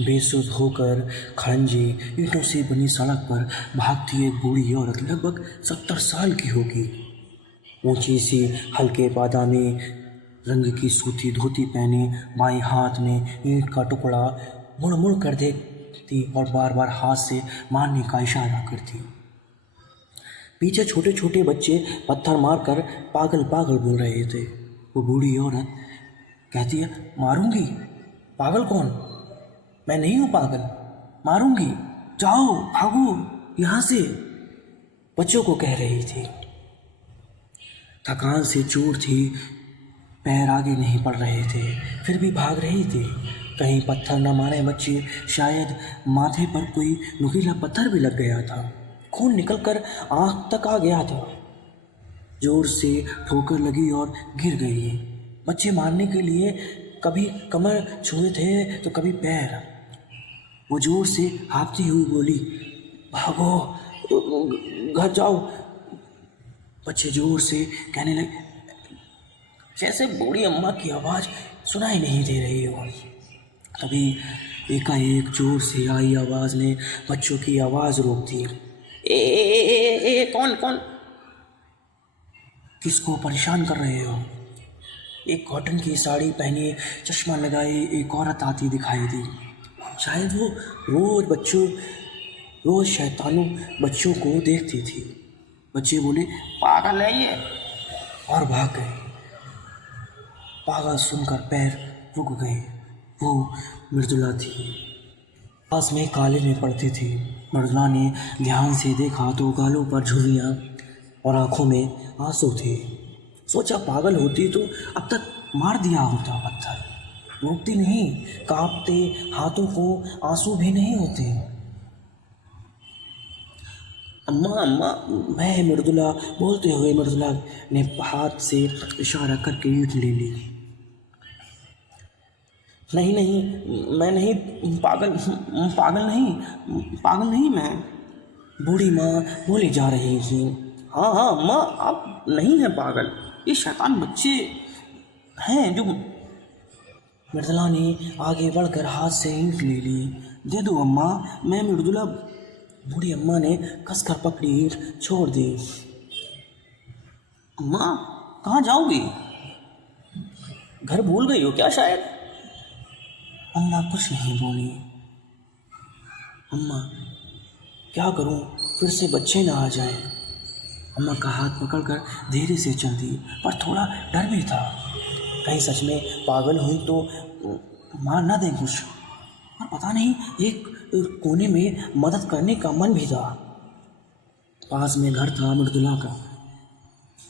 बेसुध होकर खड़ंजे ईंटों से बनी सड़क पर भागती एक बूढ़ी औरत लगभग 70 साल की होगी। ऊंची सी हल्के बादामी रंग की सूती धोती पहने, बाएं हाथ में ईंट का टुकड़ा मुड़ मुड़ कर देखती और बार बार हाथ से मारने का इशारा करती। पीछे छोटे छोटे बच्चे पत्थर मारकर पागल पागल बोल रहे थे। वो बूढ़ी औरत कहती है, मारूंगी। पागल कौन? मैं नहीं हूँ पागल, मारूंगी, जाओ भागो यहाँ से, बच्चों को कह रही थी। थकान से चूर थी, पैर आगे नहीं बढ़ रहे थे, फिर भी भाग रही थी। कहीं पत्थर न मारे बच्चे, शायद माथे पर कोई नुकीला पत्थर भी लग गया था। खून निकलकर आँख तक आ गया था। जोर से ठोकर लगी और गिर गई। बच्चे मारने के लिए कभी कमर छुए थे तो कभी पैर। वो जोर से हाँफती हुई बोली, भागो, घर जाओ। बच्चे जोर से कहने लगे, जैसे बूढ़ी अम्मा की आवाज़ सुनाई नहीं दे रही हो। तभी एकाएक जोर से आई आवाज़ ने बच्चों की आवाज़ रोक दी। कौन कौन? किसको परेशान कर रहे हो? एक कॉटन की साड़ी पहने, चश्मा लगाई एक औरत आती दिखाई दी। शायद वो रोज शैतानों बच्चों को देखती थी। बच्चे बोले, पागल है ये, और भाग गए। पागल सुनकर पैर रुक गए। वो मृदुला थी, पास में काले में पड़ती थी। मृदुला ने ध्यान से देखा तो गालों पर झुर्रियाँ और आंखों में आंसू थे। सोचा पागल होती तो अब तक मार दिया होता पत्थर। रोकती नहीं, कांपते हाथों को आंसू भी नहीं होते। अम्मा अम्मा, मैं मृदुला बोलते हुए मृदुला ने हाथ से इशारा करके ईंट ले ली। नहीं नहीं, मैं नहीं, पागल नहीं मैं, बूढ़ी माँ बोली जा रही थी। हाँ अम्मा, आप नहीं हैं पागल, ये शैतान बच्चे हैं जो। मृदुला ने आगे बढ़कर हाथ से ईंट ले ली। दे दो अम्मा, मैं मृदुला। बूढ़ी अम्मा ने कसकर पकड़ी ईंट छोड़ दी। अम्मा, कहाँ जाओगी? घर भूल गई हो क्या शायद? अम्मा कुछ नहीं बोली। अम्मा, क्या करूं, फिर से बच्चे ना आ जाएं। अम्मा का हाथ पकड़कर धीरे से चल दी, पर थोड़ा डर भी था। कहीं सच में पागल हुई तो मार ना दें कुछ। और पता नहीं, एक कोने में मदद करने का मन भी था। पास में घर था मृदुला का।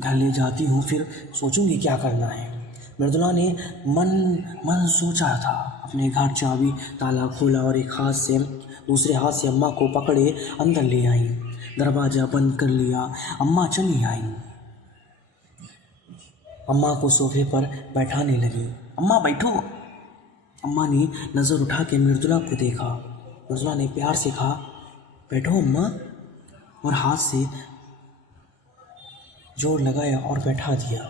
घर ले जाती हूँ, फिर सोचूंगी क्या करना है। मृदुला ने मन सोचा था। अपने घर चाबी ताला खोला और एक हाथ से दूसरे हाथ से अम्मा को पकड़े अंदर ले आई। दरवाज़ा बंद कर लिया। अम्मा चली आई। अम्मा को सोफे पर बैठाने लगी। अम्मा बैठो। अम्मा ने नज़र उठा के मृदुला को देखा। मृदुला ने प्यार से कहा, बैठो अम्मा, और हाथ से जोर लगाया और बैठा दिया।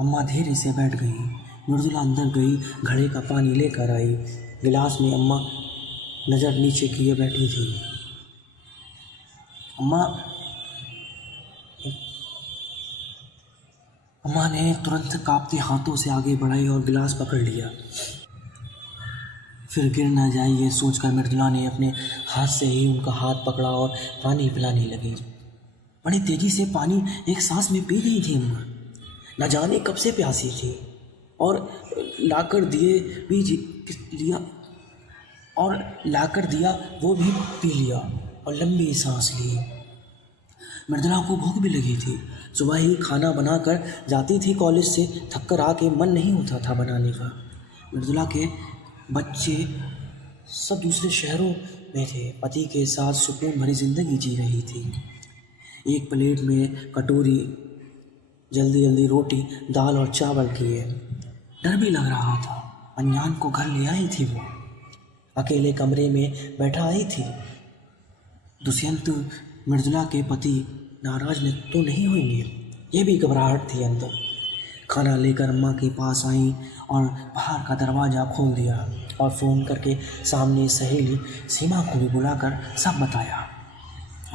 अम्मा धीरे से बैठ गई। मृदुला अंदर गई, घड़े का पानी लेकर आई। गिलास में अम्मा नज़र नीचे किए बैठी थी। अम्मा ने तुरंत कांपते हाथों से आगे बढ़ाई और गिलास पकड़ लिया। फिर गिर ना जाए ये सोचकर मृदुला ने अपने हाथ से ही उनका हाथ पकड़ा और पानी पिलाने लगी। बड़ी तेजी से पानी एक सांस में पी गई थी अम्मा। न जाने कब से प्यासी थी, और लाकर दिया वो भी पी लिया और लंबी सांस ली। मृदुला को भूख भी लगी थी। सुबह ही खाना बनाकर जाती थी कॉलेज से, थक कर आके मन नहीं होता था बनाने का। मृदुला के बच्चे सब दूसरे शहरों में थे। पति के साथ सुकून भरी जिंदगी जी रही थी। एक प्लेट में कटोरी जल्दी जल्दी रोटी, दाल और चावल किए। डर भी लग रहा था। अनजान को घर ले आई थी। वो अकेले कमरे में बैठा आई थी। दुष्यंत मृदुला के पति नाराज तो नहीं होंगे, ये भी घबराहट थी अंदर। खाना लेकर अम्मा के पास आई और बाहर का दरवाज़ा खोल दिया और फ़ोन करके सामने सहेली सीमा को भी बुलाकर सब बताया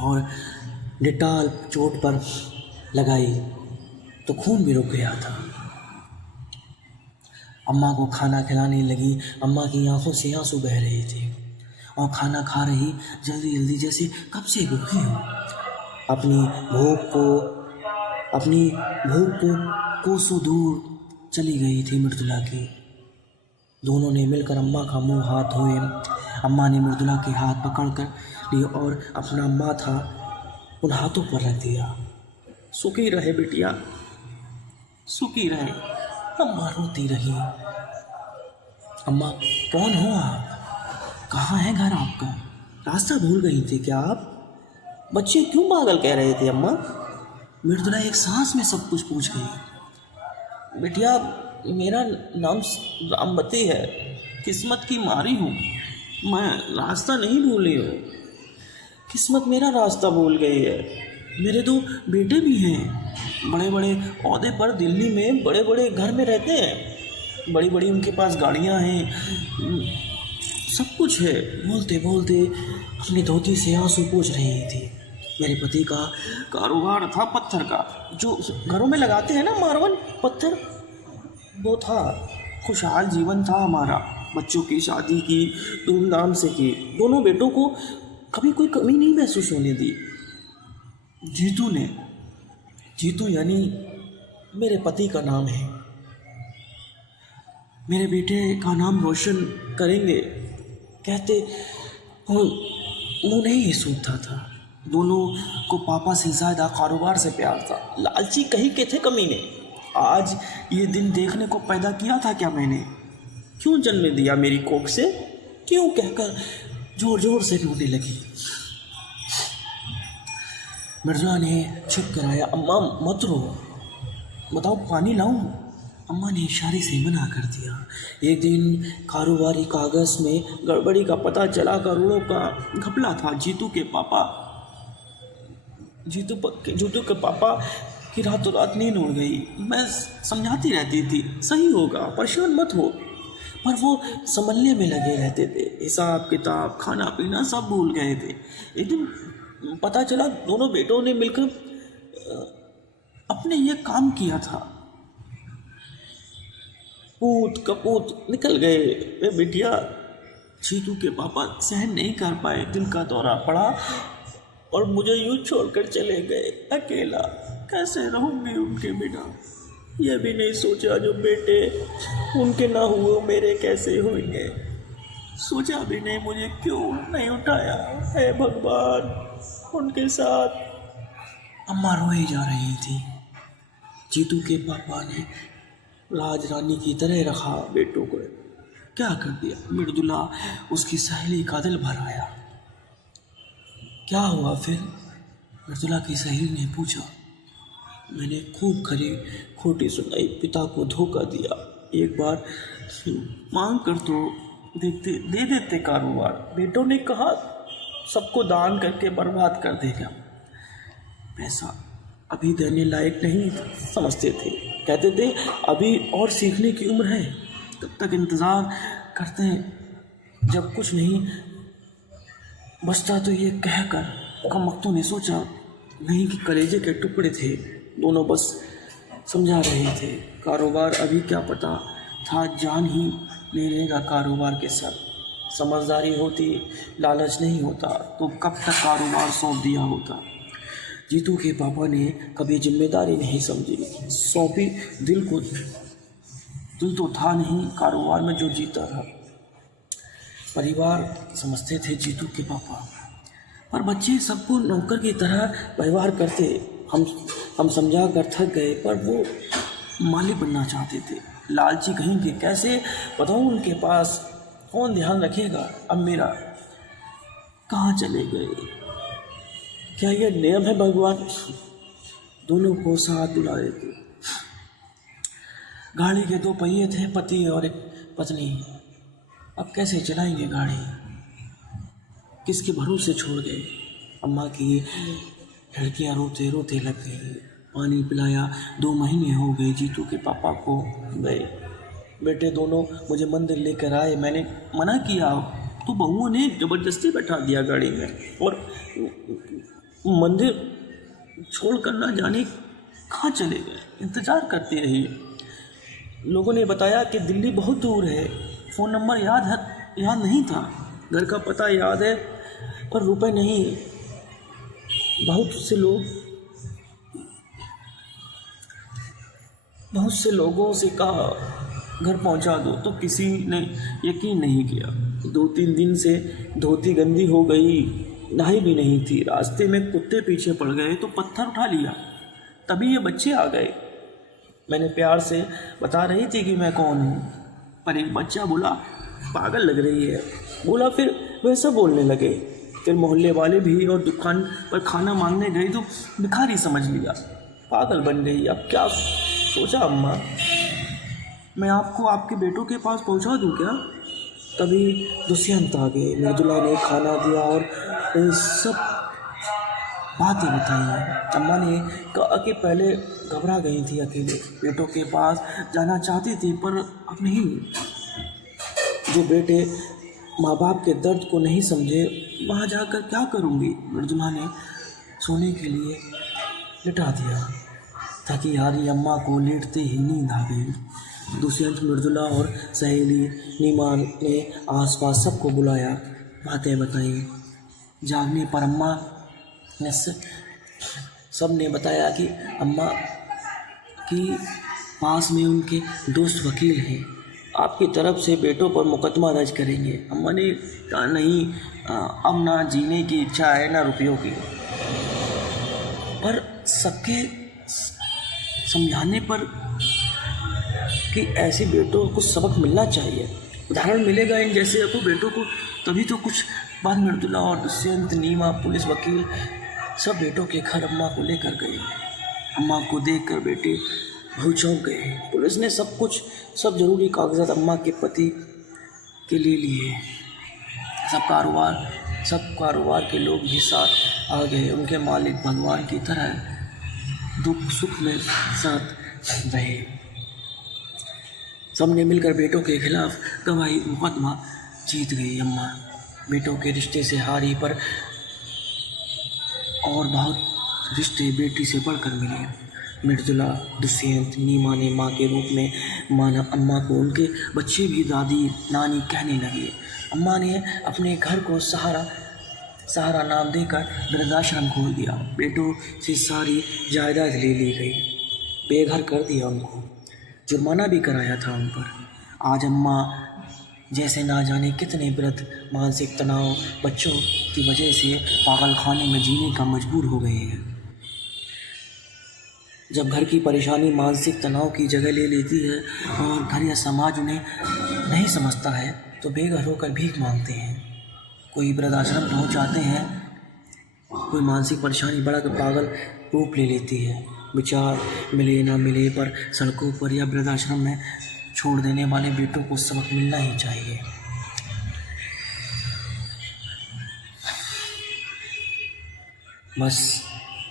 और डिटॉल चोट पर लगाई तो खून भी रुक गया था। अम्मा को खाना खिलाने लगी। अम्मा की आंखों से आंसू बह रहे थे और खाना खा रही जल्दी जल्दी जैसे कब से भूखी हो। अपनी भूख को कोसों दूर चली गई थी मृदुला की। दोनों ने मिलकर अम्मा का मुंह हाथ धोए। अम्मा ने मृदुला के हाथ पकड़ कर लिए और अपना माथा उन हाथों पर रख दिया। सुखी रहे बिटिया, सुखी रहे। अम्मा रोती रही। अम्मा, कौन हो आप? कहाँ है घर आपका? रास्ता भूल गई थी क्या आप? बच्चे क्यों पागल कह रहे थे अम्मा? मृदुला एक सांस में सब कुछ पूछ गई। बिटिया, मेरा नाम रामवती है, किस्मत की मारी हूँ, मैं रास्ता नहीं भूली हूँ। किस्मत मेरा रास्ता भूल गई है। मेरे दो बेटे भी हैं, बड़े बड़े ओहदे पर दिल्ली में बड़े बड़े घर में रहते हैं, बड़ी बड़ी उनके पास गाड़ियाँ हैं, सब कुछ है। बोलते बोलते अपनी धोती से आंसू पोंछ रही थी। मेरे पति का कारोबार था पत्थर का, जो घरों में लगाते हैं ना मार्बल पत्थर, वो था। खुशहाल जीवन था हमारा, बच्चों की शादी की धूमधाम से की। दोनों बेटों को कभी कोई कमी नहीं महसूस होने दी। जीतू यानी मेरे पति का नाम है। मेरे बेटे का नाम रोशन करेंगे कहते मुँह नहीं सूखता था। दोनों को पापा से ज़्यादा कारोबार से प्यार था। लालची कहीं के थे कमीने। आज ये दिन देखने को पैदा किया था क्या मैंने? क्यों जन्म दिया मेरी कोख से? क्यों कहकर जोर जोर से रोने लगी। मृदुला ने चुप कराया। अम्मा मत रो, बताओ पानी लाऊं? अम्मा ने इशारे से मना कर दिया। एक दिन कारोबारी कागज में गड़बड़ी का पता चला। करोड़ों का घपला था। जीतू के पापा की रातों रात नींद उड़ गई। मैं समझाती रहती थी सही होगा, परेशान मत हो, पर वो संभलने में लगे रहते थे। हिसाब किताब खाना पीना सब भूल गए थे। एक दिन पता चला दोनों बेटों ने मिलकर अपने ये काम किया था। पूत कपूत निकल गए। वे बिटिया, जीतू के पापा सहन नहीं कर पाए, दिल का दौरा पड़ा और मुझे यूं छोड़कर चले गए। अकेला कैसे रहूंगी उनके बिना? यह भी नहीं सोचा जो बेटे उनके ना हुए मेरे कैसे होंगे। सोचा भी नहीं मुझे क्यों नहीं उठाया। हे भगवान, उनके साथ। अम्मा रोई जा रही थी। जीतू के पापा ने राज रानी की तरह रखा बेटों को, क्या कर दिया। मृदुला उसकी सहेली का दिल भर आया। क्या हुआ फिर? मृदुला की सहेली ने पूछा। मैंने खूब खरी खोटी सुनाई, पिता को धोखा दिया। एक बार मांग कर तो दे देते कारोबार। बेटों ने कहा सबको दान करके बर्बाद कर देगा। पैसा अभी देने लायक नहीं समझते थे। कहते थे अभी और सीखने की उम्र है, तब तक इंतज़ार करते हैं। जब कुछ नहीं बचता तो ये कहकर कम वक्तों ने सोचा नहीं कि कलेजे के टुकड़े थे। दोनों बस समझा रहे थे। कारोबार अभी क्या पता था जान ही ले लेगा कारोबार के सर। समझदारी होती, लालच नहीं होता तो कब तक कारोबार सौंप दिया होता। जीतू के पापा ने कभी जिम्मेदारी नहीं समझी, सौंपी दिल तो था नहीं कारोबार में जो जीता था। परिवार समझते थे जीतू के पापा, पर बच्चे सबको नौकर की तरह व्यवहार करते। हम समझा कर थक गए, पर वो माली बनना चाहते थे। लालची कहीं के, कैसे बताऊँ उनके पास कौन ध्यान रखेगा। अब मेरा कहाँ चले गए? क्या यह नियम है भगवान? दोनों को साथ बुला देते। गाड़ी के दो पहिए थे, पति और एक पत्नी। अब कैसे चलाएंगे गाड़ी? किसके भरोसे छोड़ गए? अम्मा की लड़कियां रोते रोते लग गई पानी पिलाया। 2 महीने हो गए जीतू के पापा को गए। बेटे दोनों मुझे मंदिर लेकर आए, मैंने मना किया तो बहुओं ने ज़बरदस्ती बैठा दिया गाड़ी में और मंदिर छोड़ कर ना जाने कहाँ चले गए। इंतज़ार करते रही। लोगों ने बताया कि दिल्ली बहुत दूर है, फ़ोन नंबर याद नहीं था, घर का पता याद है पर रुपए नहीं। बहुत से लोगों से कहा घर पहुंचा दो तो किसी ने यकीन नहीं किया। 2-3 दिन से धोती गंदी हो गई, नहाई भी नहीं थी। रास्ते में कुत्ते पीछे पड़ गए तो पत्थर उठा लिया, तभी ये बच्चे आ गए। मैंने प्यार से बता रही थी कि मैं कौन हूँ, पर एक बच्चा बोला पागल लग रही है, बोला फिर वैसा बोलने लगे। फिर मोहल्ले वाले भी और दुकान पर खाना मांगने गए तो भिखारी समझ लिया, पागल बन गई। अब क्या सोचा अम्मा, मैं आपको आपके बेटों के पास पहुंचा दूं क्या? तभी दुष्यंत आ गए। मृदुला ने खाना दिया और सब बातें बताई। अम्मा ने कहा कि पहले घबरा गई थी, अकेले बेटों के पास जाना चाहती थी पर अब नहीं। जो बेटे माँ बाप के दर्द को नहीं समझे वहाँ जाकर क्या करूँगी। मृदुला ने सोने के लिए लिटा दिया। थकी हारी अम्मा को लेटते ही नींद आ गई। दुष्यंत, मृदुला और सहेली नीमा ने आसपास सबको बुलाया, बातें बताई। जागने पर अम्मा ने सब ने बताया कि अम्मा की पास में उनके दोस्त वकील हैं, आपकी तरफ से बेटों पर मुकदमा दर्ज करेंगे। अम्मा ने कहा नहीं, अब ना जीने की इच्छा है ना रुपयों की। पर सबके समझाने पर कि ऐसे बेटों को सबक मिलना चाहिए, उदाहरण मिलेगा इन जैसे को बेटों को, तभी तो कुछ बाद मृदुला और दुष्यंत, नीमा, पुलिस, वकील सब बेटों के घर अम्मा को लेकर गए। अम्मा को देखकर बेटे बहुत चौंक गए। पुलिस ने सब जरूरी कागजात अम्मा के पति के ले लिए। सब कारोबार के लोग भी साथ आ गए। उनके मालिक भगवान की तरह दुख सुख में साथ रहे। सबने मिलकर बेटों के खिलाफ गवाही मुकदमा जीत गई। अम्मा बेटों के रिश्ते से हारी, पर और बहुत रिश्ते बेटी से बढ़कर मिले। मृदुला, दुष्यंत, नीमा ने माँ के रूप में माना अम्मा को। उनके बच्चे भी दादी नानी कहने लगे। अम्मा ने अपने घर को सहारा नाम देकर वृद्धाश्रम खोल दिया। बेटों से सारी जायदाद ले ली गई, बेघर कर दिया उनको, जुर्माना भी कराया था उन पर। आज अम्मा जैसे ना जाने कितने वृद्ध मानसिक तनाव बच्चों की वजह से पागल खाने में जीने का मजबूर हो गए हैं। जब घर की परेशानी मानसिक तनाव की जगह ले लेती है और घर या समाज उन्हें नहीं समझता है तो बेघर होकर भीख मांगते हैं, कोई वृद्धाश्रम पहुंच जाते हैं, कोई मानसिक परेशानी बढ़ाकर पागल रूप ले लेती है। विचार मिले ना मिले पर सड़कों पर या वृद्धाश्रम में छोड़ देने वाले बेटों को सबक मिलना ही चाहिए। बस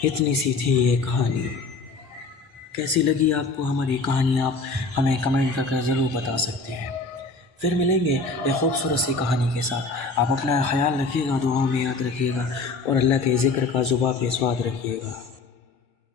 इतनी सी थी ये कहानी। कैसी लगी आपको हमारी कहानी, आप हमें कमेंट करके ज़रूर बता सकते हैं। फिर मिलेंगे एक खूबसूरत सी कहानी के साथ। आप अपना ख्याल रखिएगा, दुआओं में याद रखिएगा और अल्लाह के ज़िक्र का ज़ुबान पे स्वाद रखिएगा।